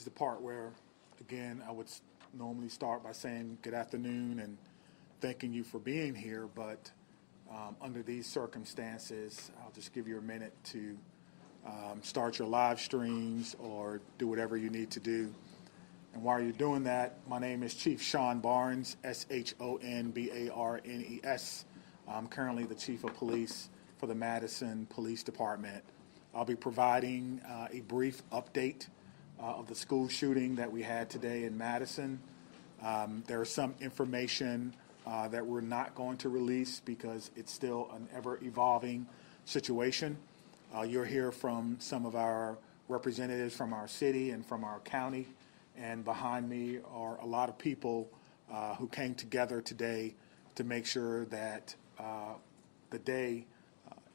is the part where, again, I would normally start by saying good afternoon and thanking you for being here, but under these circumstances, I'll just give you a minute to start your live streams or do whatever you need to do. And while you're doing that, my name is Chief Sean Barnes, Shonbarnes. I'm currently the Chief of Police for the Madison Police Department. I'll be providing a brief update of the school shooting that we had today in Madison. There is some information that we're not going to release because it's still an ever-evolving situation. You'll hear from some of our representatives from our city and from our county, and behind me are a lot of people who came together today to make sure that the day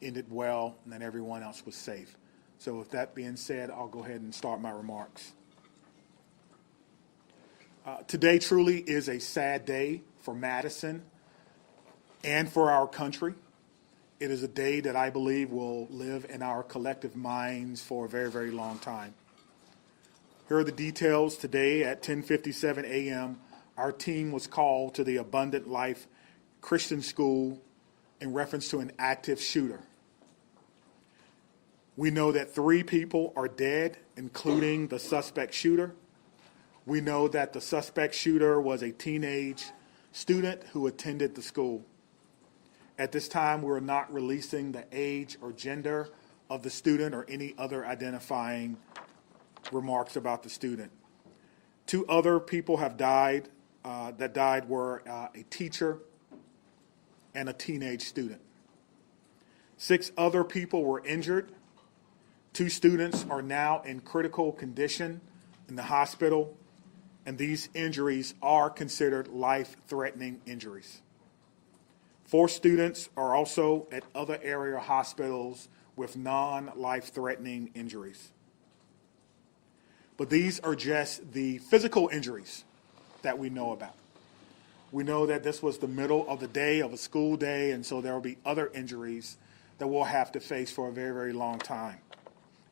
ended well and that everyone else was safe. So with that being said, I'll go ahead and start my remarks. Today truly is a sad day for Madison and for our country. It is a day that I believe will live in our collective minds for a very, very long time. Here are the details. Today at 10:57 a.m., our team was called to the Abundant Life Christian School in reference to an active shooter. We know that 3 people are dead, including the suspect shooter. We know that the suspect shooter was a teenage student who attended the school. At this time, we're not releasing the age or gender of the student or any other identifying remarks about the student. 2 other people have died. That died were a teacher and a teenage student. 6 other people were injured. 2 students are now in critical condition in the hospital, and these injuries are considered life-threatening injuries. 4 students are also at other area hospitals with non-life-threatening injuries. But these are just the physical injuries that we know about. We know that this was the middle of the day, of a school day, and so there will be other injuries that we'll have to face for a very, very long time.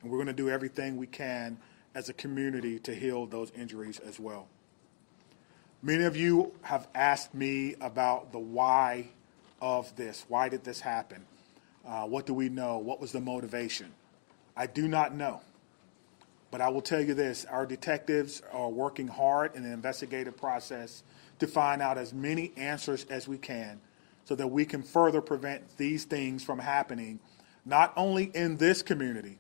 And we're going to do everything we can as a community to heal those injuries as well. Many of you have asked me about the why of this. Why did this happen? What do we know? What was the motivation? I do not know. But I will tell you this, our detectives are working hard in the investigative process to find out as many answers as we can so that we can further prevent these things from happening, not only in this community,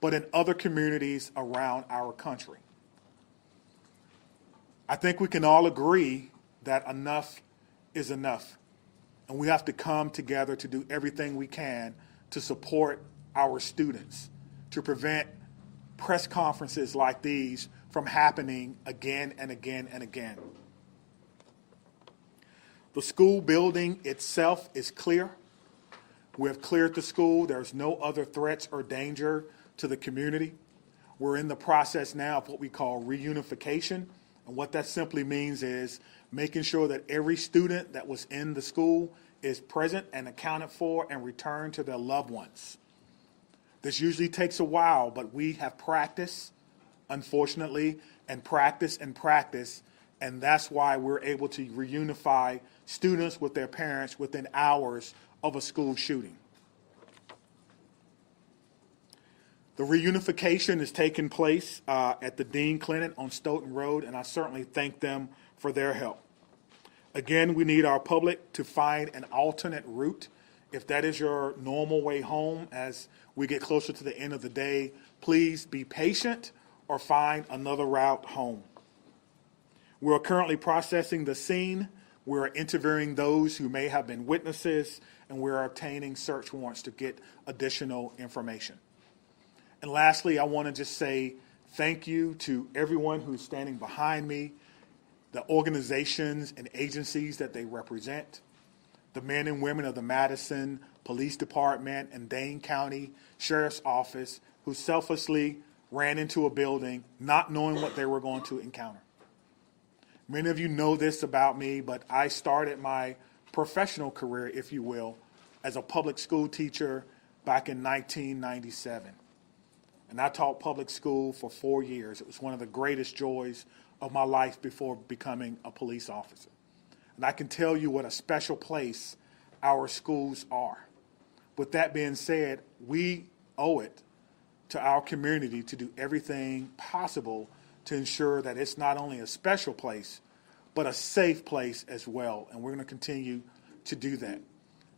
but in other communities around our country. I think we can all agree that enough is enough, and we have to come together to do everything we can to support our students, to prevent press conferences like these from happening again and again and again. The school building itself is clear. We have cleared the school. There's no other threats or danger to the community. We're in the process now of what we call reunification. And what that simply means is making sure that every student that was in the school is present and accounted for and returned to their loved ones. This usually takes a while, but we have practiced, unfortunately, and practice, and that's why we're able to reunify students with their parents within hours of a school shooting. The reunification is taking place at the Dean Clinic on Stoughton Road, and I certainly thank them for their help. Again, we need our public to find an alternate route. If that is your normal way home as we get closer to the end of the day, please be patient or find another route home. We are currently processing the scene. We are interviewing those who may have been witnesses, and we are obtaining search warrants to get additional information. And lastly, I want to just say thank you to everyone who's standing behind me, the organizations and agencies that they represent, the men and women of the Madison Police Department and Dane County Sheriff's Office who selflessly ran into a building not knowing what they were going to encounter. Many of you know this about me, but I started my professional career, if you will, as a public school teacher back in 1997. And I taught public school for 4 years. It was one of the greatest joys of my life before becoming a police officer. And I can tell you what a special place our schools are. With that being said, we owe it to our community to do everything possible to ensure that it's not only a special place, but a safe place as well. And we're going to continue to do that.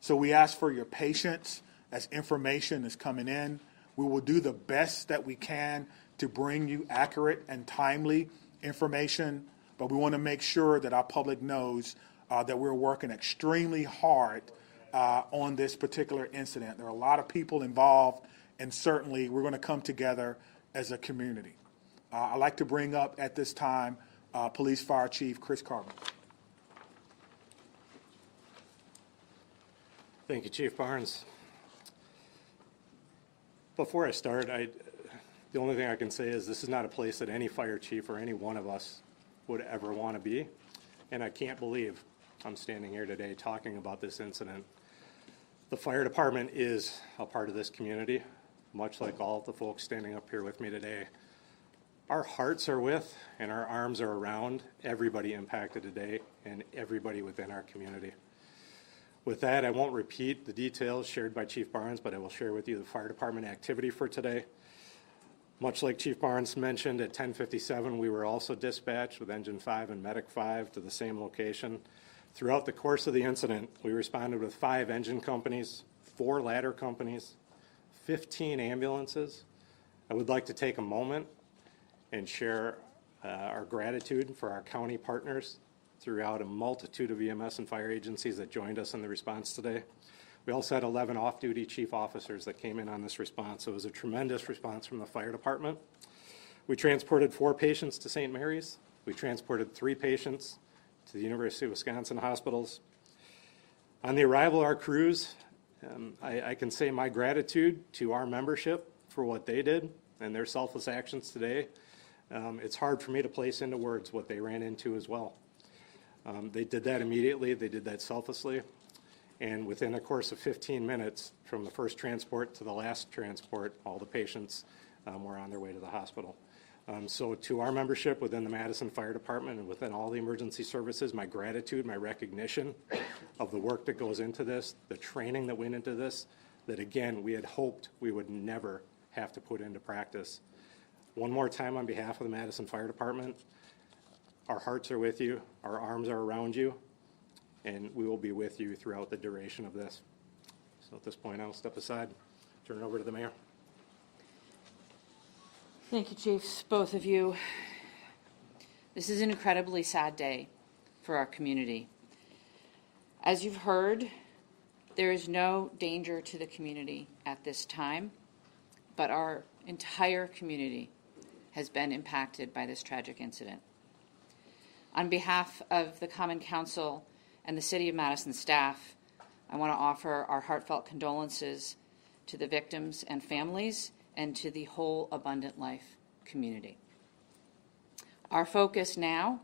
So we ask for your patience as information is coming in. We will do the best that we can to bring you accurate and timely information, but we want to make sure that our public knows that we're working extremely hard on this particular incident. There are a lot of people involved, and certainly we're going to come together as a community. I'd like to bring up at this time Police Fire Chief Chris Carver. Thank you, Chief Barnes. Before I start, the only thing I can say is this is not a place that any fire chief or any one of us would ever want to be, and I can't believe I'm standing here today talking about this incident. The fire department is a part of this community, much like all the folks standing up here with me today. Our hearts are with and our arms are around everybody impacted today and everybody within our community. With that, I won't repeat the details shared by Chief Barnes, but I will share with you the fire department activity for today. Much like Chief Barnes mentioned, at 10:57, we were also dispatched with Engine 5 and Medic 5 to the same location. Throughout the course of the incident, we responded with 5 engine companies, 4 ladder companies, 15 ambulances. I would like to take a moment and share our gratitude for our county partners throughout a multitude of EMS and fire agencies that joined us in the response today. We also had 11 off-duty chief officers that came in on this response, so it was a tremendous response from the fire department. We transported 4 patients to St. Mary's. We transported 3 patients to the University of Wisconsin hospitals. On the arrival of our crews, I can say my gratitude to our membership for what they did and their selfless actions today. It's hard for me to place into words what they ran into as well. They did that immediately, they did that selflessly, and within a course of 15 minutes from the first transport to the last transport, all the patients were on their way to the hospital. So to our membership within the Madison Fire Department and within all the emergency services, my gratitude, my recognition of the work that goes into this, the training that went into this, that again, we had hoped we would never have to put into practice. One more time on behalf of the Madison Fire Department, our hearts are with you, our arms are around you, and we will be with you throughout the duration of this. So at this point, I'll step aside, turn it over to the mayor. Thank you, Chiefs, both of you. This is an incredibly sad day for our community. As you've heard, there is no danger to the community at this time, but our entire community has been impacted by this tragic incident. On behalf of the Common Council and the City of Madison staff, I want to offer our heartfelt condolences to the victims and families and to the whole Abundant Life community. Our focus now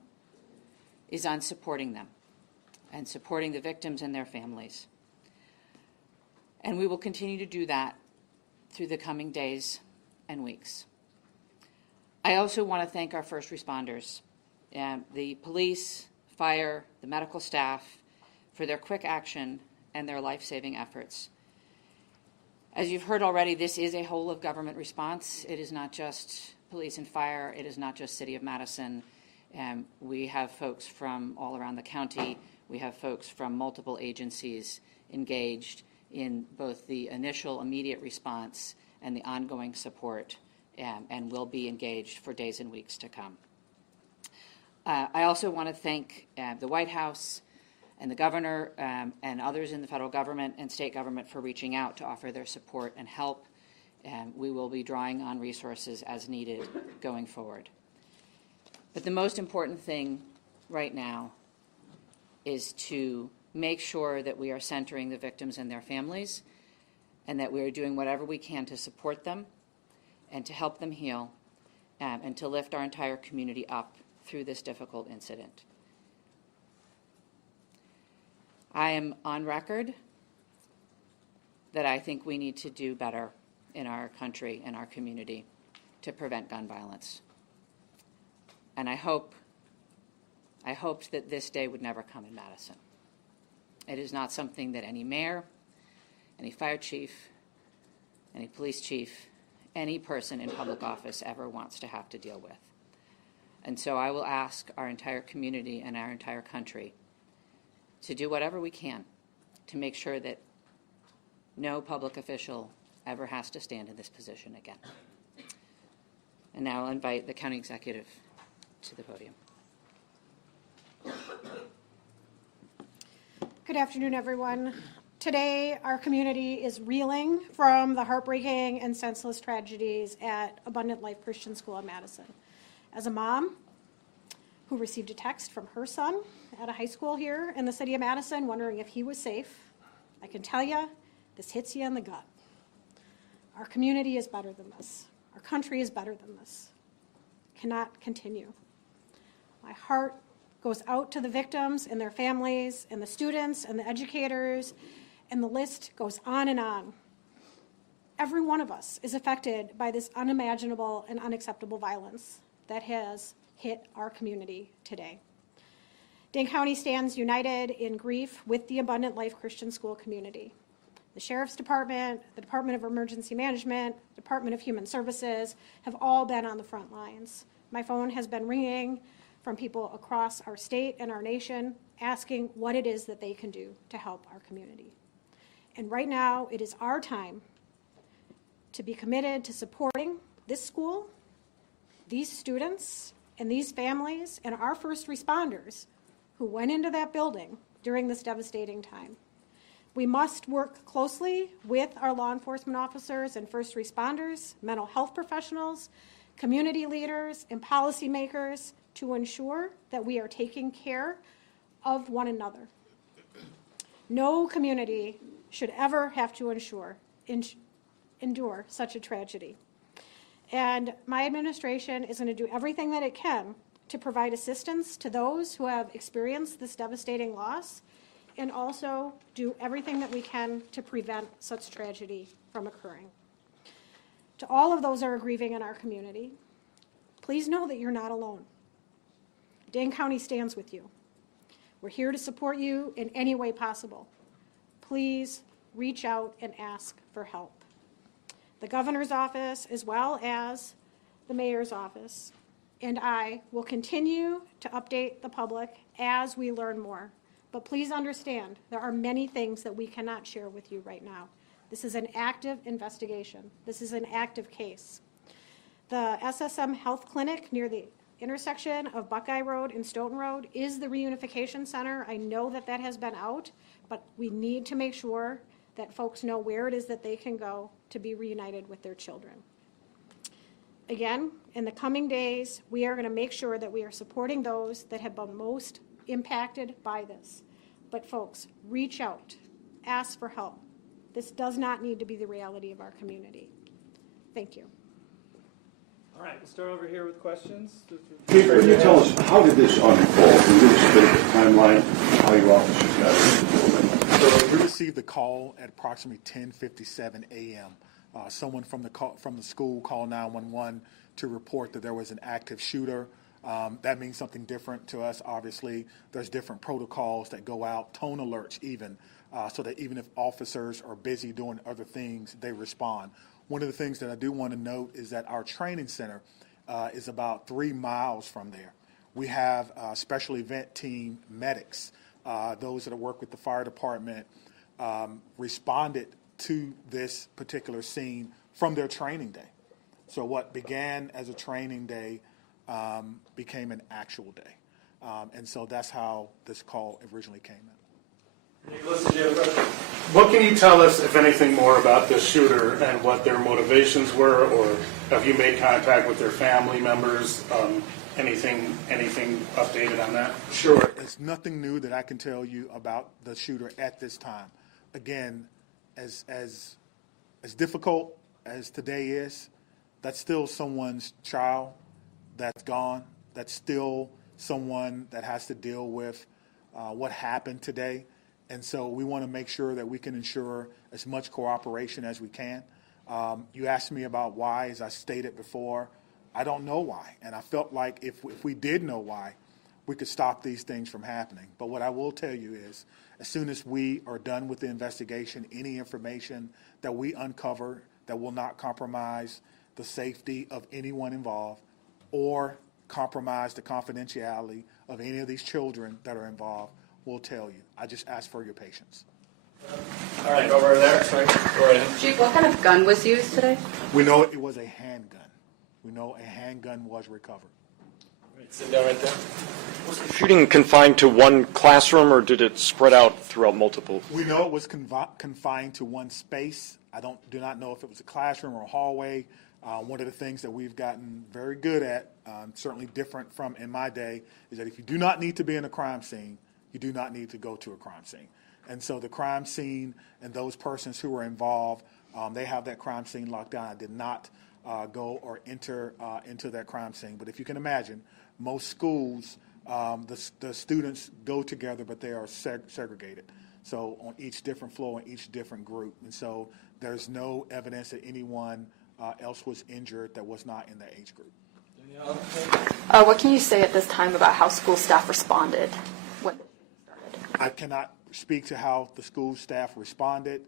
is on supporting them and supporting the victims and their families. And we will continue to do that through the coming days and weeks. I also want to thank our first responders, the police, fire, the medical staff, for their quick action and their life-saving efforts. As you've heard already, this is a whole-of-government response. It is not just police and fire. It is not just City of Madison. We have folks from all around the county. We have folks from multiple agencies engaged in both the initial immediate response and the ongoing support, and will be engaged for days and weeks to come. I also want to thank the White House and the governor and others in the federal government and state government for reaching out to offer their support and help. We will be drawing on resources as needed going forward. But the most important thing right now is to make sure that we are centering the victims and their families, and that we are doing whatever we can to support them and to help them heal, and to lift our entire community up through this difficult incident. I am on record that I think we need to do better in our country and our community. to prevent gun violence. And I hoped that this day would never come in Madison. It is not something that any mayor, any fire chief, any police chief, any person in public office ever wants to have to deal with. And so I will ask our entire community and our entire country to do whatever we can to make sure that no public official ever has to stand in this position again. And now I'll invite the county executive to the podium. Good afternoon, everyone. Today, our community is reeling from the heartbreaking and senseless tragedies at Abundant Life Christian School in Madison. As a mom who received a text from her son at a high school here in the city of Madison wondering if he was safe, I can tell you, this hits you in the gut. Our community is better than this. Our country is better than this. It cannot continue. My heart goes out to the victims and their families and the students and the educators, and the list goes on and on. Every one of us is affected by this unimaginable and unacceptable violence that has hit our community today. Dane County stands united in grief with the Abundant Life Christian School community. The Sheriff's Department, the Department of Emergency Management, Department of Human Services have all been on the front lines. My phone has been ringing from people across our state and our nation asking what it is that they can do to help our community. And right now, it is our time to be committed to supporting this school, these students, and these families, and our first responders who went into that building during this devastating time. We must work closely with our law enforcement officers and first responders, mental health professionals, community leaders, and policymakers to ensure that we are taking care of one another. No community should ever have to endure such a tragedy. And my administration is going to do everything that it can to provide assistance to those who have experienced this devastating loss, and also do everything that we can to prevent such tragedy from occurring. To all of those who are grieving in our community, please know that you're not alone. Dane County stands with you. We're here to support you in any way possible. Please reach out and ask for help. The governor's office, as well as the mayor's office, and I will continue to update the public as we learn more. But please understand, there are many things that we cannot share with you right now. This is an active investigation. This is an active case. The SSM Health Clinic near the intersection of Buckeye Road and Stoughton Road is the reunification center. I know that that has been out, but we need to make sure that folks know where it is that they can go to be reunited with their children. Again, in the coming days, we are going to make sure that we are supporting those that have been most impacted by this. But folks, reach out, ask for help. This does not need to be the reality of our community. Thank you. All right, we'll start over here with questions. Chief, can you tell us, how did this unfold? Can you explain the timeline, how your officers got it? So we received the call at approximately 10:57 a.m. Someone from the school called 911 to report that there was an active shooter. That means something different to us, obviously. There's different protocols that go out, tone alerts even, so that even if officers are busy doing other things, they respond. One of the things that I do want to note is that our training center is about 3 miles from there. We have special event team medics, those that work with the fire department, responded to this particular scene from their training day. So what began as a training day became an actual day. And so that's how this call originally came in. What can you tell us, if anything, more about the shooter and what their motivations were, or have you made contact with their family members? Anything updated on that? Sure. There's nothing new that I can tell you about the shooter at this time. Again, as difficult as today is, that's still someone's child that's gone. That's still someone that has to deal with what happened today. And so we want to make sure that we can ensure as much cooperation as we can. You asked me about why, as I stated before. I don't know why, and I felt like if we did know why, we could stop these things from happening. But what I will tell you is, as soon as we are done with the investigation, any information that we uncover that will not compromise the safety of anyone involved or compromise the confidentiality of any of these children that are involved, we'll tell you. I just ask for your patience. All right, over there. Sorry. Go right ahead. Chief, what kind of gun was used today? We know it was a handgun. We know a handgun was recovered. Sit down right there. Was the shooting confined to one classroom, or did it spread out throughout multiple? We know it was confined to one space. I do not know if it was a classroom or a hallway. One of the things that we've gotten very good at, certainly different from in my day, is that if you do not need to be in a crime scene, you do not need to go to a crime scene. And so the crime scene and those persons who were involved, they have that crime scene locked down. I did not go or enter into that crime scene. But if you can imagine, most schools, the students go together, but they are segregated. So on each different floor, in each different group. And so there's no evidence that anyone else was injured that was not in the age group. What can you say at this time about how school staff responded when the shooting started? I cannot speak to how the school staff responded.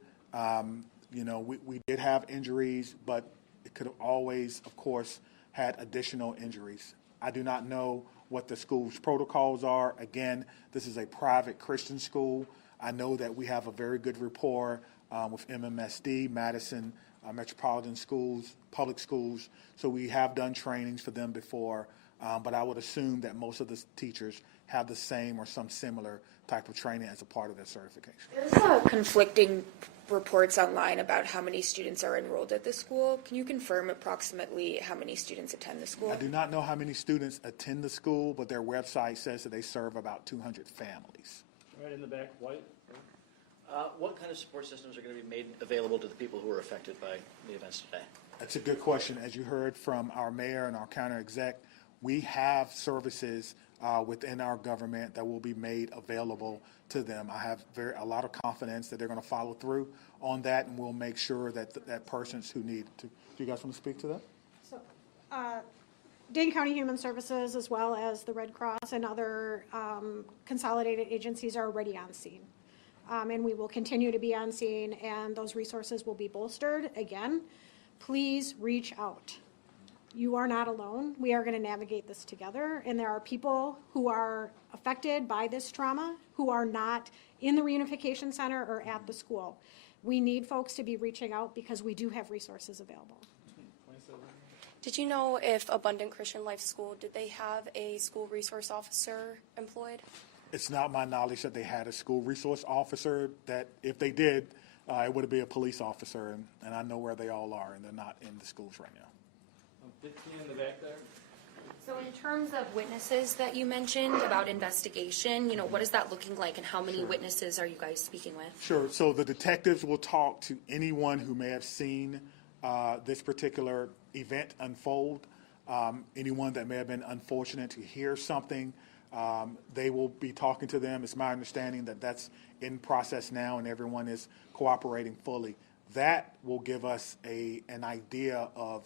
We did have injuries, but it could have always, of course, had additional injuries. I do not know what the school's protocols are. Again, this is a private Christian school. I know that we have a very good rapport with MMSD, Madison Metropolitan Schools, public schools. So we have done trainings for them before, but I would assume that most of the teachers have the same or some similar type of training as a part of their certification. There's conflicting reports online about how many students are enrolled at the school. Can you confirm approximately how many students attend the school? I do not know how many students attend the school, but their website says that they serve about 200 families. Right in the back, white. What kind of support systems are going to be made available to the people who were affected by the events today? That's a good question. As you heard from our mayor and our county exec, we have services within our government that will be made available to them. I have a lot of confidence that they're going to follow through on that, and we'll make sure that that persons who need to. Do you guys want to speak to that? So, Dane County Human Services, as well as the Red Cross and other consolidated agencies, are already on scene. And we will continue to be on scene, and those resources will be bolstered. Again, please reach out. You are not alone. We are going to navigate this together, and there are people who are affected by this trauma who are not in the reunification center or at the school. We need folks to be reaching out because we do have resources available. Did you know if Abundant Christian Life School, did they have a school resource officer employed? It's not my knowledge that they had a school resource officer. That if they did, it would be a police officer, and I know where they all are, and they're not in the schools right now. 15 in the back there. So in terms of witnesses that you mentioned about investigation, what is that looking like, and how many witnesses are you guys speaking with? Sure. So the detectives will talk to anyone who may have seen this particular event unfold, anyone that may have been unfortunate to hear something. They will be talking to them. It's my understanding that that's in process now, and everyone is cooperating fully. That will give us an idea of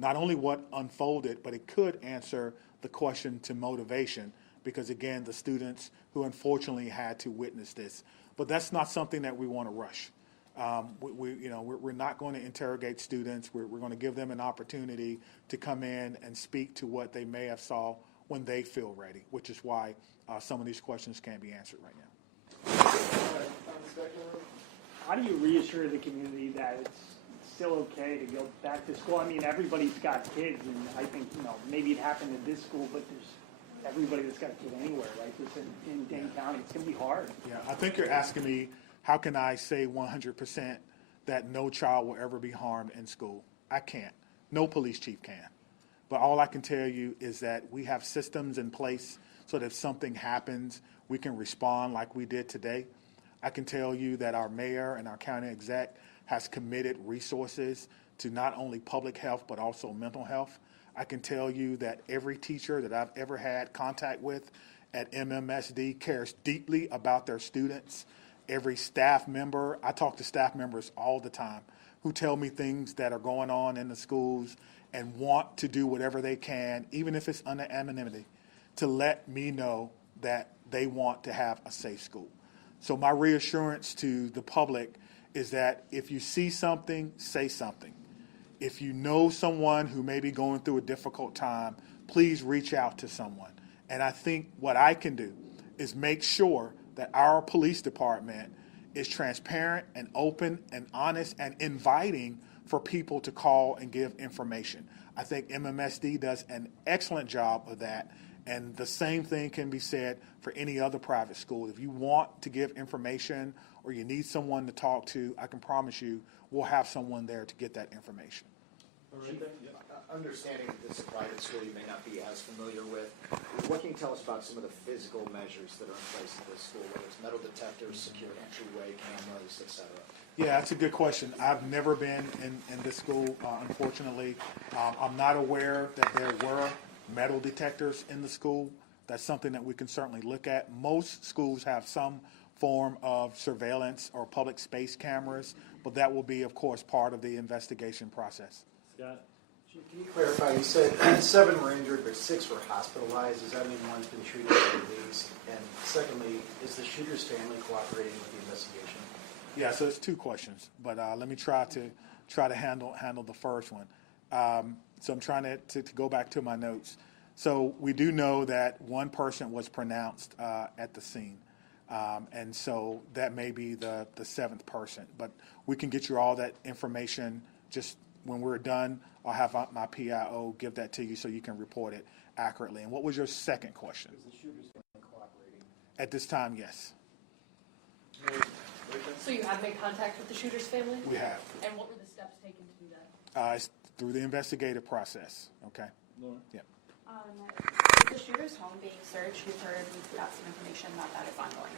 not only what unfolded, but it could answer the question to motivation, because again, the students who unfortunately had to witness this. But that's not something that we want to rush. We're not going to interrogate students. We're going to give them an opportunity to come in and speak to what they may have saw when they feel ready, which is why some of these questions can't be answered right now. How do you reassure the community that it's still okay to go back to school? I mean, everybody's got kids, and I think, maybe it happened at this school, but there's everybody that's got a kid anywhere, right? Just in Dane County, it's going to be hard. Yeah, I think you're asking me, how can I say 100% that no child will ever be harmed in school? I can't. No police chief can. But all I can tell you is that we have systems in place so that if something happens, we can respond like we did today. I can tell you that our mayor and our county exec has committed resources to not only public health but also mental health. I can tell you that every teacher that I've ever had contact with at MMSD cares deeply about their students. Every staff member, I talk to staff members all the time, who tell me things that are going on in the schools and want to do whatever they can, even if it's under anonymity, to let me know that they want to have a safe school. So my reassurance to the public is that if you see something, say something. If you know someone who may be going through a difficult time, please reach out to someone. And I think what I can do is make sure that our police department is transparent and open and honest and inviting for people to call and give information. I think MMSD does an excellent job of that, and the same thing can be said for any other private school. If you want to give information or you need someone to talk to, I can promise you we'll have someone there to get that information. Chief, understanding that this is a private school you may not be as familiar with, what can you tell us about some of the physical measures that are in place at this school, whether it's metal detectors, secure entryway, cameras, et cetera? Yeah, that's a good question. I've never been in this school, unfortunately. I'm not aware that there were metal detectors in the school. That's something that we can certainly look at. Most schools have some form of surveillance or public space cameras, but that will be, of course, part of the investigation process. Scott? Chief, can you clarify, you said 7 were injured, but 6 were hospitalized. Does that mean one's been treated or released? And secondly, is the shooter's family cooperating with the investigation? Yeah, so it's 2 questions, but let me try to handle the first one. So I'm trying to go back to my notes. So we do know that 1 person was pronounced at the scene, and so that may be the 7th person. But we can get you all that information just when we're done. I'll have my PIO give that to you so you can report it accurately. And what was your second question? Is the shooter's family cooperating? At this time, yes. So you have made contact with the shooter's family? We have. And what were the steps taken to do that? It's through the investigative process, okay? Laura? Yeah. Is the shooter's home being searched? We've got some information about that is ongoing.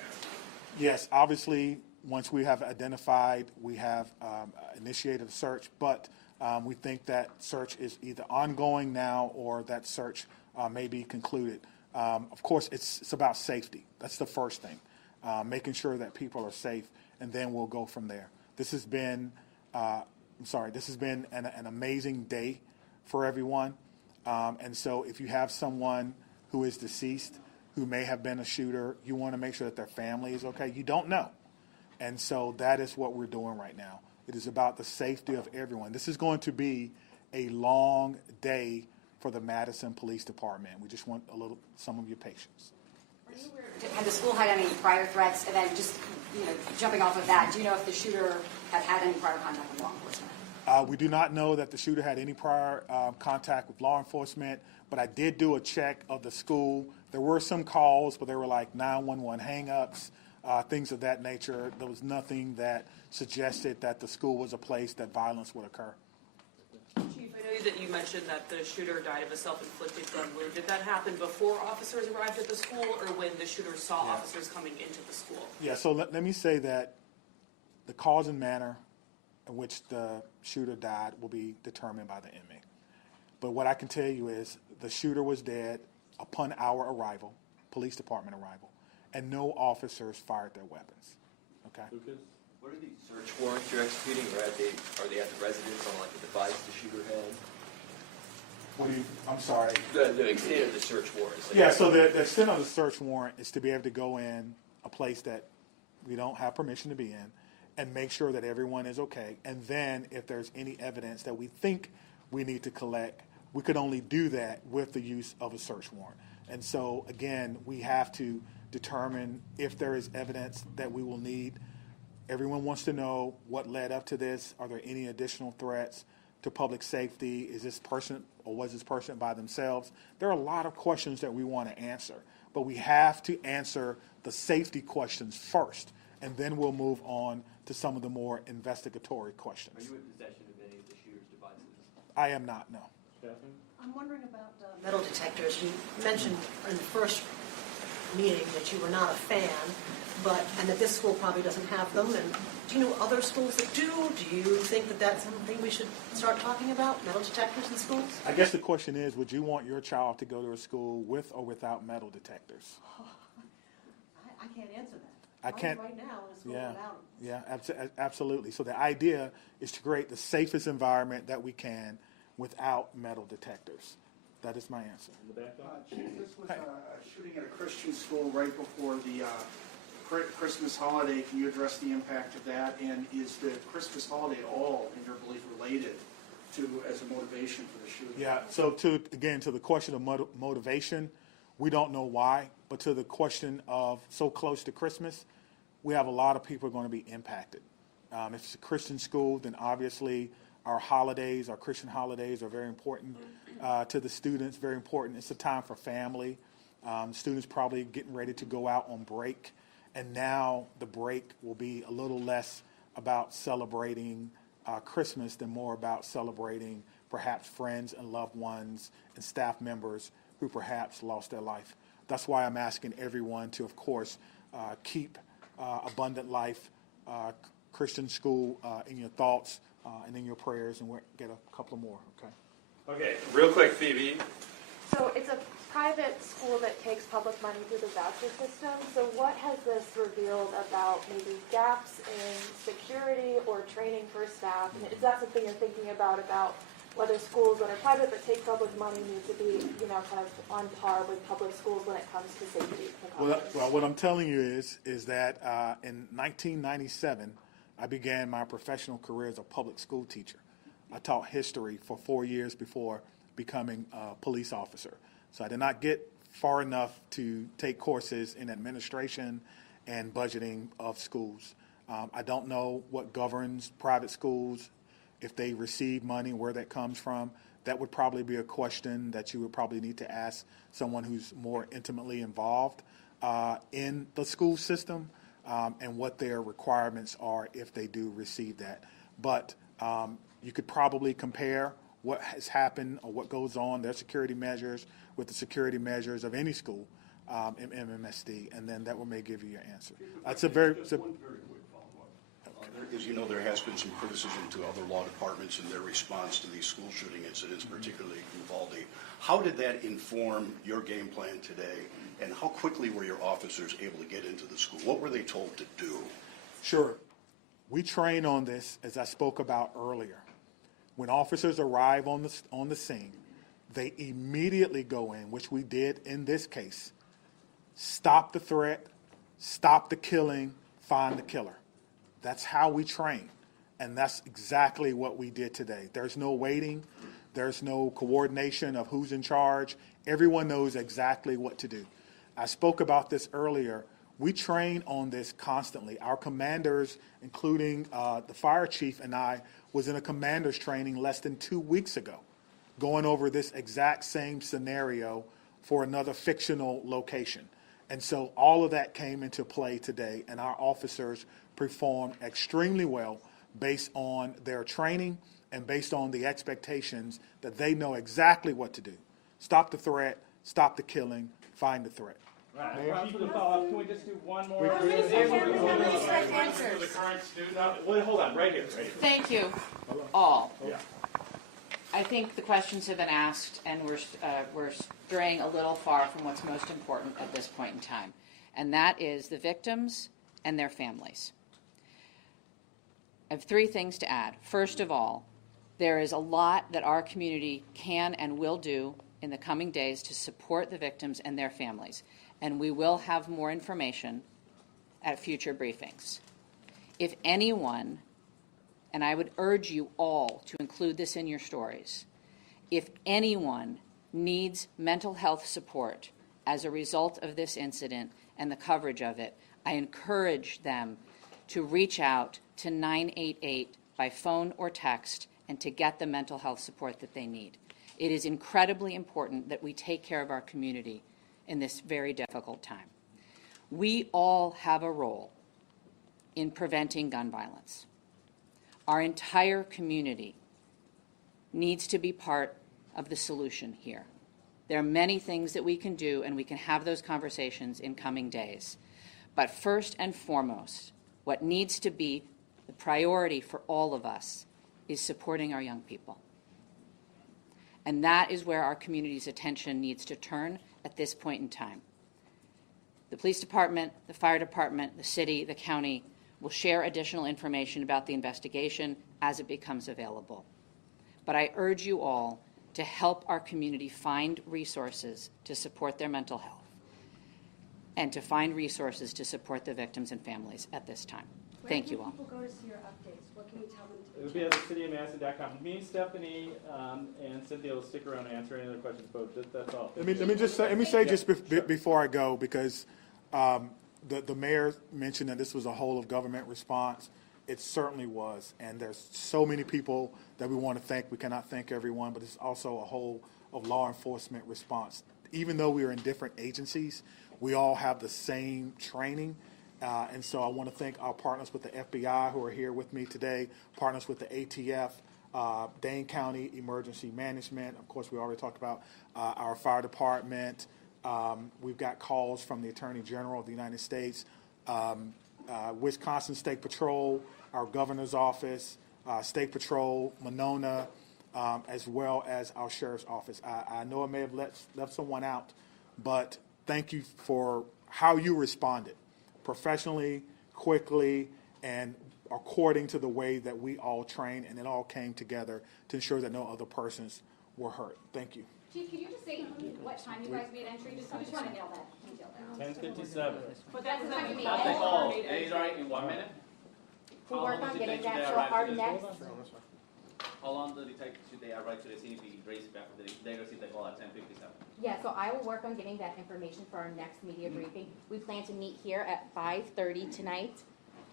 Yes, obviously, once we have identified, we have initiated a search, but we think that search is either ongoing now or that search may be concluded. Of course, it's about safety. That's the first thing, making sure that people are safe, and then we'll go from there. This has been, an amazing day for everyone. And so if you have someone who is deceased, who may have been a shooter, you want to make sure that their family is okay. You don't know. And so that is what we're doing right now. It is about the safety of everyone. This is going to be a long day for the Madison Police Department. We just want some of your patience. Had the school had any prior threats? And then just, jumping off of that, do you know if the shooter had any prior contact with law enforcement? We do not know that the shooter had any prior contact with law enforcement, but I did do a check of the school. There were some calls, but they were like 911 hang-ups, things of that nature. There was nothing that suggested that the school was a place that violence would occur. Chief, I know that you mentioned that the shooter died of a self-inflicted gun wound. Did that happen before officers arrived at the school or when the shooter saw officers coming into the school? Yeah, so let me say that the cause and manner in which the shooter died will be determined by the inmate. But what I can tell you is the shooter was dead upon our arrival, police department arrival, and no officers fired their weapons. Okay? Lucas? What are these search warrants you're executing? Or are they at the residence on like the device the shooter had? I'm sorry. The extent of the search warrants. Yeah, so the extent of the search warrant is to be able to go in a place that we don't have permission to be in and make sure that everyone is okay. And then if there's any evidence that we think we need to collect, we could only do that with the use of a search warrant. And so, again, we have to determine if there is evidence that we will need. Everyone wants to know what led up to this. Are there any additional threats to public safety? Is this person or was this person by themselves? There are a lot of questions that we want to answer, but we have to answer the safety questions first, and then we'll move on to some of the more investigatory questions. Are you in possession of any of the shooter's devices? I am not, no. Catherine? I'm wondering about metal detectors. You mentioned in the first meeting that you were not a fan, and that this school probably doesn't have them. And do you know other schools that do? Do you think that that's something we should start talking about, metal detectors in schools? I guess the question is, would you want your child to go to a school with or without metal detectors? I can't answer that. I can't. Right now in a school Yeah, without them. yeah, absolutely. So the idea is to create the safest environment that we can without metal detectors. That is my answer. In the back there? Chief, this was a shooting at a Christian school right before the Christmas holiday. Can you address the impact of that? And is the Christmas holiday at all, in your belief, related to as a motivation for the shooting? Yeah, so to the question of motivation, we don't know why, but to the question of so close to Christmas, we have a lot of people going to be impacted. If it's a Christian school, then obviously our holidays, our Christian holidays are very important to the students, very important. It's a time for family. Students probably getting ready to go out on break, and now the break will be a little less about celebrating Christmas than more about celebrating perhaps friends and loved ones and staff members who perhaps lost their life. That's why I'm asking everyone to, of course, keep Abundant Life Christian School in your thoughts and in your prayers, and we'll get a couple more, okay? Okay, real quick, Phoebe. So it's a private school that takes public money through the voucher system. So what has this revealed about maybe gaps in security or training for staff? And is that something you're thinking about whether schools that are private but take public money need to be, kind of on par with public schools when it comes to safety? Well, what I'm telling you is that in 1997, I began my professional career as a public school teacher. I taught history for 4 years before becoming a police officer. So I did not get far enough to take courses in administration and budgeting of schools. I don't know what governs private schools, if they receive money, where that comes from. That would probably be a question that you would probably need to ask someone who's more intimately involved in the school system and what their requirements are if they do receive that. But you could probably compare what has happened or what goes on, their security measures, with the security measures of any school in MMSD, and then that may give you your answer. That's one very quick follow-up. As you know, there has been some criticism to other law departments in their response to these school shooting incidents, particularly Uvalde. How did that inform your game plan today, and how quickly were your officers able to get into the school? What were they told to do? Sure. We train on this, as I spoke about earlier. When officers arrive on the scene, they immediately go in, which we did in this case, stop the threat, stop the killing, find the killer. That's how we train, and that's exactly what we did today. There's no waiting. There's no coordination of who's in charge. Everyone knows exactly what to do. I spoke about this earlier. We train on this constantly. Our commanders, including the fire chief and I, was in a commander's training less than 2 weeks ago, going over this exact same scenario for another fictional location. And so all of that came into play today, and our officers performed extremely well based on their training and based on the expectations that they know exactly what to do. Stop the threat, stop the killing, find the threat. Right. Can we just do one more? Wait, hold on, right here. Thank you, all. I think the questions have been asked, and we're straying a little far from what's most important at this point in time, and that is the victims and their families. I have 3 things to add. First of all, there is a lot that our community can and will do in the coming days to support the victims and their families, and we will have more information at future briefings. If anyone, and I would urge you all to include this in your stories, if anyone needs mental health support as a result of this incident and the coverage of it, I encourage them to reach out to 988 by phone or text and to get the mental health support that they need. It is incredibly important that we take care of our community in this very difficult time. We all have a role in preventing gun violence. Our entire community needs to be part of the solution here. There are many things that we can do, and we can have those conversations in coming days. But first and foremost, what needs to be the priority for all of us is supporting our young people. And that is where our community's attention needs to turn at this point in time. The police department, the fire department, the city, the county will share additional information about the investigation as it becomes available. But I urge you all to help our community find resources to support their mental health and to find resources to support the victims and families at this time. Thank you all. Where can people go to see your updates? What can you tell them to It would be at thecityofmadison.com. Me, Stephanie, and Cynthia will stick around and answer any other questions, but that's all. Let me say just before I go, because the mayor mentioned that this was a whole of government response. It certainly was, and there's so many people that we want to thank. We cannot thank everyone, but it's also a whole of law enforcement response. Even though we are in different agencies, we all have the same training. And so I want to thank our partners with the FBI who are here with me today, partners with the ATF, Dane County Emergency Management. Of course, we already talked about our fire department. We've got calls from the Attorney General of the United States, Wisconsin State Patrol, our governor's office, State Patrol, Monona, as well as our sheriff's office. I know I may have left someone out, but thank you for how you responded, professionally, quickly, and according to the way that we all trained, and it all came together to ensure that no other persons were hurt. Thank you. Chief, can you just say what time you guys made entry? I just want to nail that detail down. 10:57. But that's the time you made That's entry. all. Is right in 1 minute? We'll work on getting that, so our next, How long did it take should they arrive to the scene if we raise back? They received the call at 10:57. yeah, so I will work on getting that information for our next media briefing. We plan to meet here at 5:30 tonight,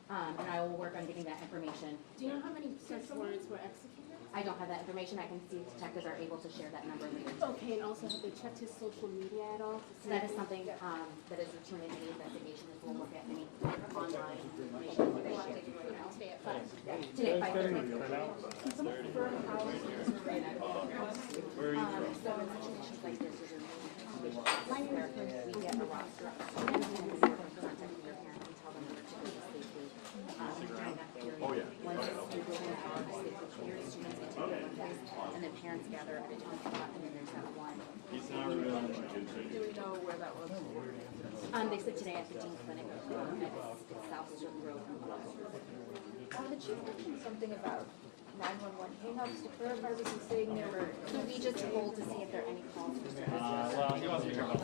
and I will work on getting that information. Do you know how many search warrants were executed? I don't have that information. I can see if detectives are able to share that number later. Okay, and also have they checked his social media at all? So that is something that is routine in the investigation, is we'll look at any online information that they share right now. Stay at 5. Today at 5:30. Can someone confirm how So in situations like this, there's a where we get a roster of students and we contact their parents and tell them where to go safely during that period. Once you go in our safety clear, students get to go one place, and then parents gather at a different spot, and then there's that one. do we know where that was? They said today at the Dean Clinic at South Street Road. The chief mentioned something about 911 hang-ups. To clarify, was he saying there were... So we just rolled to see if there are any calls for service. Well, he wants to hear about